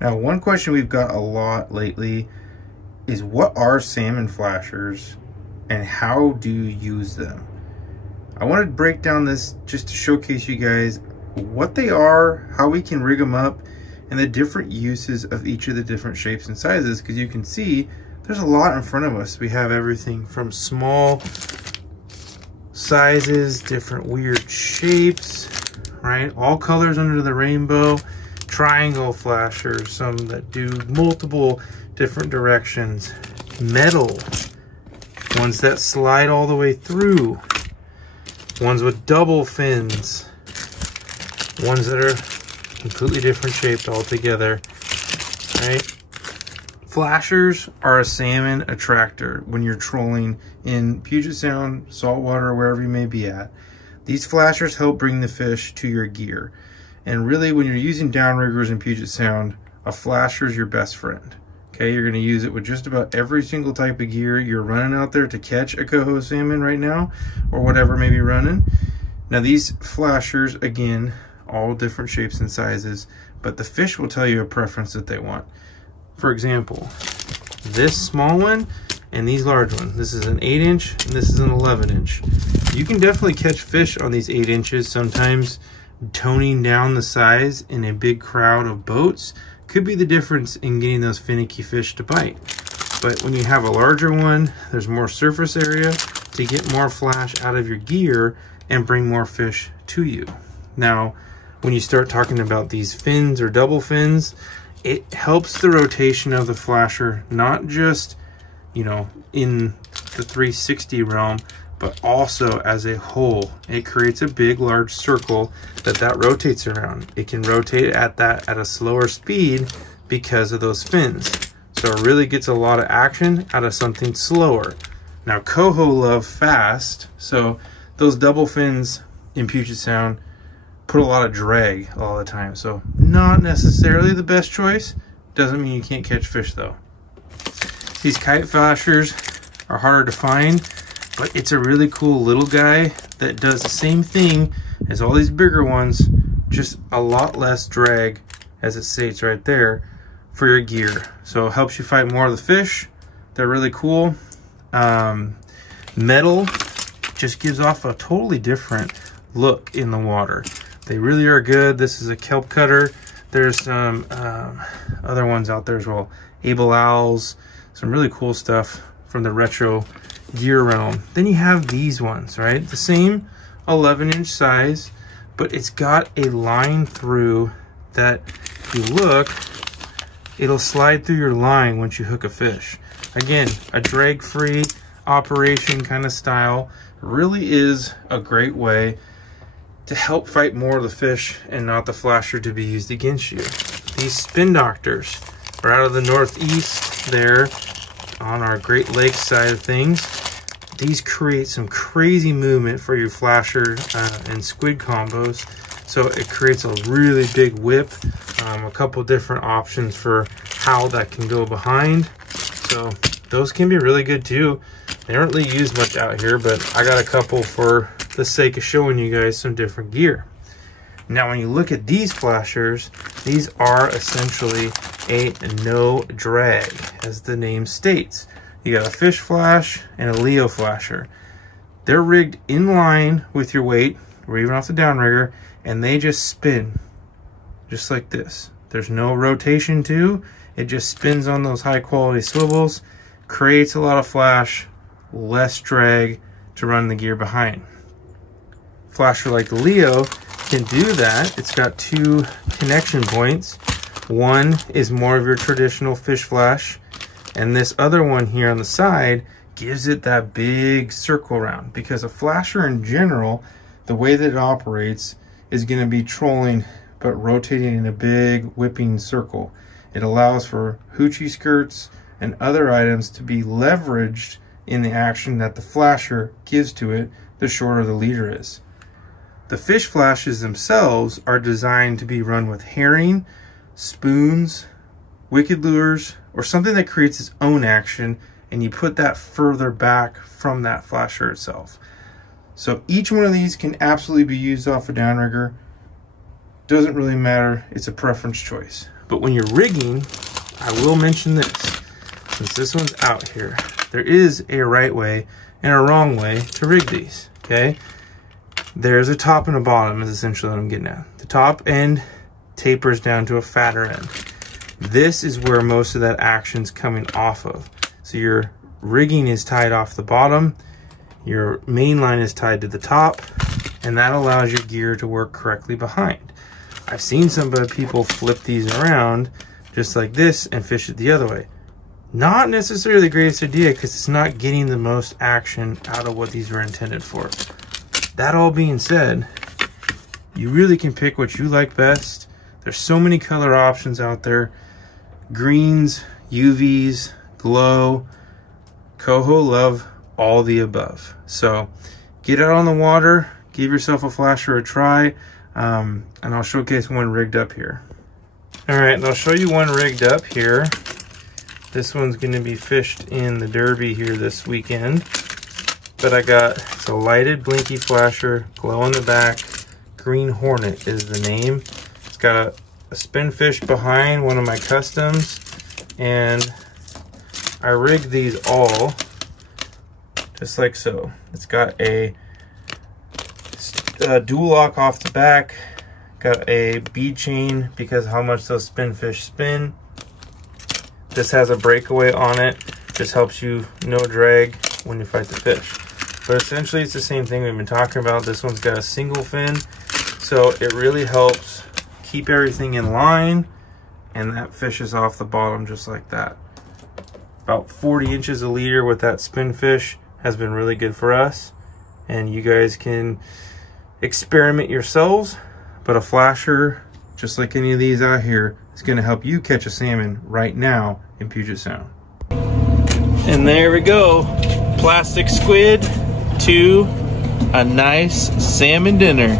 Now, one question we've got a lot lately is, what are salmon flashers and how do you use them? I wanted to break down this just to showcase you guys what they are, how we can rig them up, and the different uses of each of the different shapes and sizes, because you can see there's a lot in front of us. We have everything from small sizes, different weird shapes, right? All colors under the rainbow, triangle flashers, some that do multiple different directions, metal, ones that slide all the way through, ones with double fins, ones that are completely different shaped altogether, right? Flashers are a salmon attractor when you're trolling in Puget Sound, saltwater, wherever you may be at. These flashers help bring the fish to your gear. And really, when you're using downriggers in Puget Sound, a flasher is your best friend. Okay, you're going to use it with just about every single type of gear you're running out there to catch a coho salmon right now, or whatever may be running. Now, these flashers, again, all different shapes and sizes, but the fish will tell you a preference that they want. For example, this small one and these large ones. This is an 8-inch and this is an 11-inch. You can definitely catch fish on these 8 inches. Sometimes toning down the size in a big crowd of boats could be the difference in getting those finicky fish to bite. But when you have a larger one, there's more surface area to get more flash out of your gear and bring more fish to you. Now, when you start talking about these fins or double fins, it helps the rotation of the flasher, not just, you know, in the 360 realm, but also as a whole. It creates a big, large circle that rotates around. It can rotate at a slower speed because of those fins. So it really gets a lot of action out of something slower. Now, coho love fast, so those double fins in Puget Sound put a lot of drag all the time. So not necessarily the best choice. Doesn't mean you can't catch fish though. These kite flashers are harder to find, but it's a really cool little guy that does the same thing as all these bigger ones, just a lot less drag, as it states right there, for your gear. So it helps you fight more of the fish. They're really cool. Metal just gives off a totally different look in the water. They really are good. This is a kelp cutter. There's some other ones out there as well. Able Owls, some really cool stuff from the retro gear realm. Then you have these ones, right? The same 11-inch size, but it's got a line through that, if you look, it'll slide through your line once you hook a fish. Again, a drag-free operation kind of style. Really is a great way to help fight more of the fish and not the flasher to be used against you. These spin doctors are out of the Northeast there on our Great Lakes side of things. These create some crazy movement for your flasher and squid combos. So it creates a really big whip, a couple different options for how that can go behind. So those can be really good too. They aren't really used much out here, but I got a couple for the sake of showing you guys some different gear. Now, when you look at these flashers, these are essentially a no drag, as the name states. You got a fish flash and a Leo flasher. They're rigged in line with your weight, or even off the downrigger, and they just spin just like this. There's no rotation too. It just spins on those high quality swivels, creates a lot of flash, less drag to run the gear behind. Flasher like the Leo can do that. It's got two connection points. One is more of your traditional fish flash, and this other one here on the side gives it that big circle round, because a flasher in general, the way that it operates is going to be trolling but rotating in a big whipping circle. It allows for hoochie skirts and other items to be leveraged in the action that the flasher gives to it, the shorter the leader is. The fish flashes themselves are designed to be run with herring, spoons, wicked lures, or something that creates its own action, and you put that further back from that flasher itself. So each one of these can absolutely be used off a downrigger. Doesn't really matter, it's a preference choice. But when you're rigging, I will mention this. Since this one's out here, there is a right way and a wrong way to rig these, okay? There's a top and a bottom is essentially what I'm getting at. The top end tapers down to a fatter end. This is where most of that action's coming off of. So your rigging is tied off the bottom, your main line is tied to the top, and that allows your gear to work correctly behind. I've seen some people flip these around just like this and fish it the other way. Not necessarily the greatest idea because it's not getting the most action out of what these were intended for. That all being said, you really can pick what you like best. There's so many color options out there. Greens, UVs, glow. Coho love all the above. So get out on the water, give yourself a flasher a try, and I'll showcase one rigged up here. All right, and I'll show you one rigged up here. This one's going to be fished in the Derby here this weekend. But I got, it's a lighted blinky flasher, glow on the back. Green Hornet is the name. It's got a spin fish behind, one of my customs. And I rigged these all just like so. It's got a dual lock off the back. Got a bead chain because of how much those spin fish spin. This has a breakaway on it. Just helps you no drag when you fight the fish. But essentially it's the same thing we've been talking about. This one's got a single fin, so it really helps keep everything in line, and that fish is off the bottom just like that. About 40 inches a leader with that spin fish has been really good for us, and you guys can experiment yourselves, but a flasher, just like any of these out here, is going to help you catch a salmon right now in Puget Sound. And there we go, plastic squid to a nice salmon dinner.